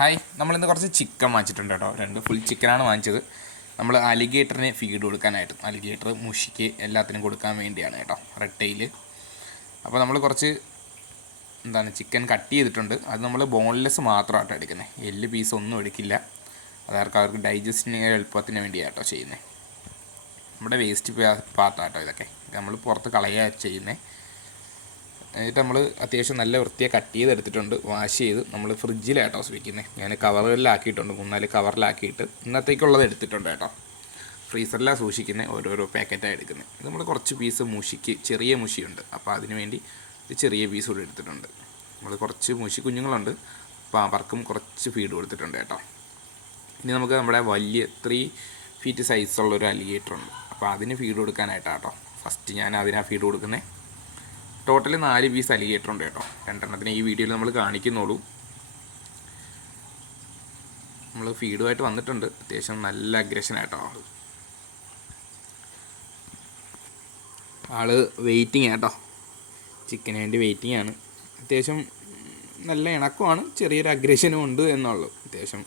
Hi, നമ്മളിന്ന് കുറച്ച് chicken വാങ്ങിച്ചിട്ടുണ്ട് കേട്ടോ. 2 ഫുൾ ചിക്കനാണ് വാങ്ങിച്ചത്. നമ്മൾ അലിഗേറ്ററിന് ഫീഡ് കൊടുക്കാനായിട്ട്, അലിഗേറ്റർ മുഷിക്ക് എല്ലാത്തിനും കൊടുക്കാൻ വേണ്ടിയാണ് കേട്ടോ, റെഡ് ടെയിൽ. അപ്പോൾ നമ്മൾ കുറച്ച് ചിക്കൻ കട്ട് ചെയ്തിട്ടുണ്ട്. അത് നമ്മൾ ബോൺലെസ് മാത്രമായിട്ടോ എടുക്കുന്നത്, എല്ല് പീസ് ഒന്നും എടുക്കില്ല. അവർക്ക് ഡൈജസ്റ്റിന് എളുപ്പത്തിന് വേണ്ടിയാണ് കേട്ടോ ചെയ്യുന്നത്. നമ്മുടെ വേസ്റ്റ് പാർട്ടാട്ടോ ഇതൊക്കെ, നമ്മൾ പുറത്ത് കളയുക ചെയ്യുന്നത്. എന്നിട്ട് നമ്മൾ അത്യാവശ്യം നല്ല വൃത്തിയായി കട്ട് ചെയ്തെടുത്തിട്ടുണ്ട്. വാഷ് ചെയ്ത് നമ്മൾ ഫ്രിഡ്ജിലാട്ടോ വയ്ക്കുന്നത്. ഞാൻ കവറിലാക്കിയിട്ടുണ്ട്, 3-4 കവറിലാക്കിയിട്ട് ഇന്നത്തേക്കുള്ളത് എടുത്തിട്ടുണ്ട് കേട്ടോ. ഫ്രീസറിലാണ് സൂക്ഷിക്കുന്നത്, ഓരോരോ പാക്കറ്റാണ് എടുക്കുന്നത്. ഇത് നമ്മൾ കുറച്ച് പീസ് മുഷിക്ക്, ചെറിയ മുഷിയുണ്ട്, അപ്പോൾ അതിന് വേണ്ടി ഇത് ചെറിയ പീസ് കൂടി എടുത്തിട്ടുണ്ട്. നമ്മൾ കുറച്ച് മുഷി കുഞ്ഞുങ്ങളുണ്ട്, അപ്പോൾ അവർക്കും കുറച്ച് ഫീഡ് കൊടുത്തിട്ടുണ്ട് കേട്ടോ. ഇനി നമുക്ക് നമ്മുടെ വലിയ 3 ഫീറ്റ് സൈസുള്ളൊരു അലിഗേറ്റർ ഉണ്ട്, അപ്പോൾ അതിന് ഫീഡ് കൊടുക്കാനായിട്ടാട്ടോ ഫസ്റ്റ് ഞാൻ അതിനാണ് ഫീഡ് കൊടുക്കുന്നത്. ടോട്ടൽ 4 പീസ് അലിഗേറ്റർ ഉണ്ട് കേട്ടോ. 2 ഈ വീഡിയോയിൽ നമ്മൾ കാണിക്കുന്നുള്ളൂ. നമ്മൾ ഫീഡുമായിട്ട് വന്നിട്ടുണ്ട്. അത്യാവശ്യം നല്ല അഗ്രഷനായിട്ടോ ആള് വെയിറ്റിംഗ് കേട്ടോ, ചിക്കന് വേണ്ടി വെയിറ്റിംഗ് ആണ്. അത്യാവശ്യം നല്ല ഇണക്കമാണ്, ചെറിയൊരു അഗ്രഷനും ഉണ്ട് എന്നുള്ളൂ. അത്യാവശ്യം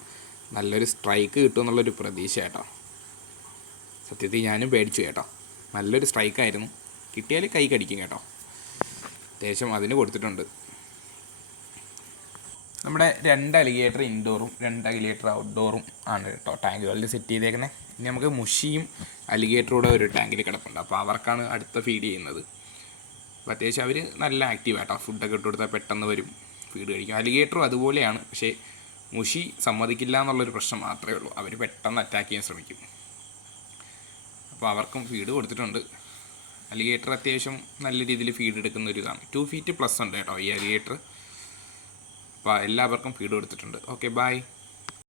നല്ലൊരു സ്ട്രൈക്ക് കിട്ടുമെന്നുള്ളൊരു പ്രതീക്ഷ കേട്ടോ. സത്യത്തിൽ ഞാനും പേടിച്ചു കേട്ടോ, നല്ലൊരു സ്ട്രൈക്കായിരുന്നു. കിട്ടിയാൽ കൈ കടിക്കും കേട്ടോ. അത്യാവശ്യം അതിന് കൊടുത്തിട്ടുണ്ട്. നമ്മുടെ 2 അലിഗേറ്റർ ഇൻഡോറും 2 അലിഗേറ്റർ ഔട്ട്ഡോറും ആണ് കേട്ടോ ടാങ്കുകളിൽ സെറ്റ് ചെയ്തേക്കുന്നത്. ഇനി നമുക്ക് മുഷിയും അലിഗേറ്ററൂടെ ഒരു ടാങ്കിൽ കിടപ്പുണ്ട്, അപ്പോൾ അവർക്കാണ് അടുത്ത ഫീഡ് ചെയ്യുന്നത്. അപ്പോൾ അത്യാവശ്യം അവർ നല്ല ആക്റ്റീവ് ആട്ടോ, ഫുഡൊക്കെ ഇട്ട് കൊടുത്താൽ പെട്ടെന്ന് വരും, ഫീഡ് കഴിക്കും. അലിഗേറ്ററും അതുപോലെയാണ്, പക്ഷേ മുഷി സമ്മതിക്കില്ല എന്നുള്ളൊരു പ്രശ്നം മാത്രമേ ഉള്ളൂ. അവർ പെട്ടെന്ന് അറ്റാക്ക് ചെയ്യാൻ ശ്രമിക്കും. അപ്പോൾ അവർക്കും ഫീഡ് കൊടുത്തിട്ടുണ്ട്. അലിഗേറ്റർ അത്യാവശ്യം നല്ല രീതിയിൽ ഫീഡ് എടുക്കുന്ന ഒരു ഇതാണ്. 2 ഫീറ്റ് പ്ലസ് ഉണ്ട് കേട്ടോ ഈ അലിഗേറ്റർ. അപ്പോൾ എല്ലാവർക്കും ഫീഡ് കൊടുത്തിട്ടുണ്ട്. Okay, by.